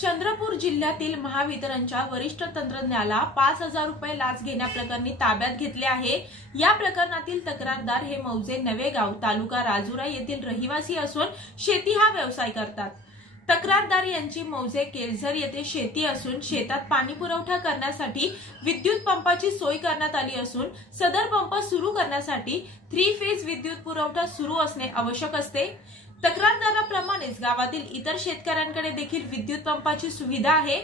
चंद्रपूर जिल्ह्यातील महावितरणच्या वरिष्ठ तंत्रज्ञाला 5,000 रुपये लाच घेण्याप्रकरणी ताब्यात घेतले आहे। या प्रकरणातील तक्रारदार हे मौजे नवेगाव तालुका राजुरा येथील रहिवासी असून शेती हा व्यवसाय करतात। तक्रारदार यांची मौजे केळझर येथे शेती असून शेतात पाणी पुरवठा करण्यासाठी विद्युत पंपाची सोय करण्यात आली असून सदर पंप सुरू करण्यासाठी 3 फेज विद्युत पुरवठा सुरू असणे आवश्यक असते। तक्रारदाराप्रमाणेच गावातील इतर शेतकऱ्यांकडे देखील विद्युत पंपाची सुविधा आहे।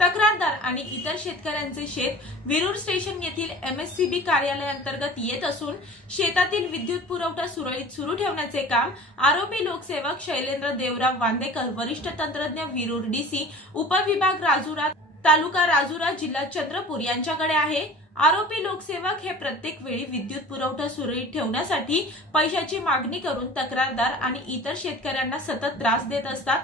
तक्रारदार आणि इतर शेतकऱ्यांचे शेत विरूर स्टेशन येथील MSCB कार्यालयाअंतर्गत येत असून शेतातील विद्युत पुरवठा सुरळीत सुरू ठेवण्याचे काम आरोपी लोकसेवक शैलेंद्र देवराव वांदेकर वरिष्ठ तंत्रज्ञ विरूर DC उपविभाग राजुरा तालुका राजुरा जिल्हा चंद्रपूर यांच्याकडे आहे। आरोपी लोकसेवक हे प्रत्येक वेळी विद्युत पुरवठा सुरळीत ठेवण्यासाठी पैशाची मागणी करून तक्रारदार आणि इतर शेतकऱ्यांना सतत त्रास देत असतात।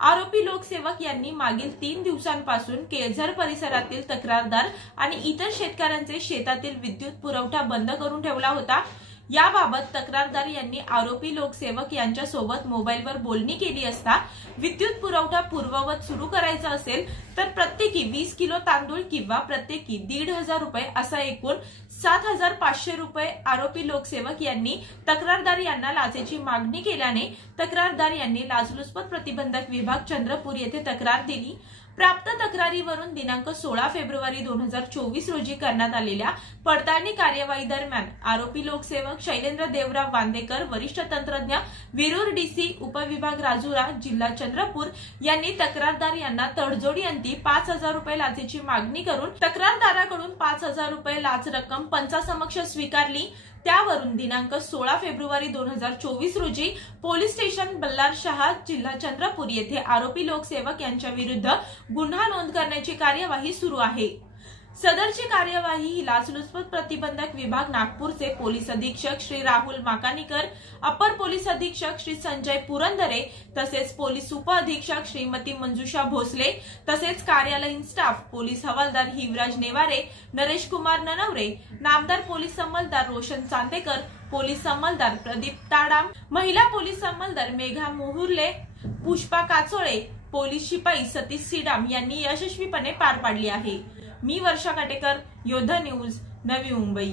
आरोपी लोकसेवक यांनी मागील 3 दिवसांपासून केळझर परिसरातील तक्रारदार आणि इतर शेतकऱ्यांचे शेतातील विद्युत पुरवठा बंद करून ठेवला होता। याबाबत तक्रारदार यांनी आरोपी लोकसेवक यांच्या सोबत मोबाईलवर बोलणी केली असता विद्युत पुरवठा पूर्ववत सुरू करायचा असेल तर प्रत्येकी 20 किलो तांदूळ किंवा प्रत्येकी 1,500 रुपये असा एकूण 7,500 रुपये आरोपी लोकसेवक यांनी तक्रारदार यांना लाचेची मागणी केल्याने तक्रारदार यांनी लाचलुचपत प्रतिबंधक विभाग चंद्रपूर येथे तक्रार दिली। प्राप्त तक्रारीवरून दिनांक 16 फेब्रुवारी 2024 रोजी करण्यात आलेल्या पडताळणी कार्यवाही दरम्यान आरोपी लोकसेवक शैलेंद्र देवराव वांदेकर वरिष्ठ तंत्रज्ञ विरूर DC उपविभाग राजुरा जिल्हा चंद्रपूर यांनी तक्रारदार यांना तडजोडी अंती 5,000 रुपये लाचेची मागणी करून तक्रारदाराकडून 5,000 रुपये लाच रक्कम पंचासमक्ष स्वीकारली। त्यावरून दिनांक 16 फेब्रुवारी 2024 रोजी पोलीस स्टेशन बल्लारशाह जिल्हा चंद्रपूर येथे आरोपी लोकसेवक यांच्या विरुद्ध गुन्हा नोंद करण्याची कार्यवाही सुरू आहे। सदरची कार्यवाही ही लाचलुचपत प्रतिबंधक विभाग नागपूरचे पोलीस अधीक्षक श्री राहुल माकानीकर, अपर पोलीस अधीक्षक श्री संजय पुरंदरे तसेच पोलीस उप अधीक्षक श्रीमती मंजुषा भोसले तसेच कार्यालयीन स्टाफ पोलीस हवालदार हिवराज नेवारे, नरेश कुमार ननवरे, नामदार पोलीस अंमलदार रोशन चांदेकर, पोलीस अंमलदार प्रदीप ताडाम, महिला पोलीस अंमलदार मेघा मोहुर्ले, पुष्पा काचोळे, पोलीस शिपाई सतीश सीडाम यांनी यशस्वीपणे पार पाडली आहे। मी वर्षा काटेकर, योद्धा न्यूज, नवी मुंबई।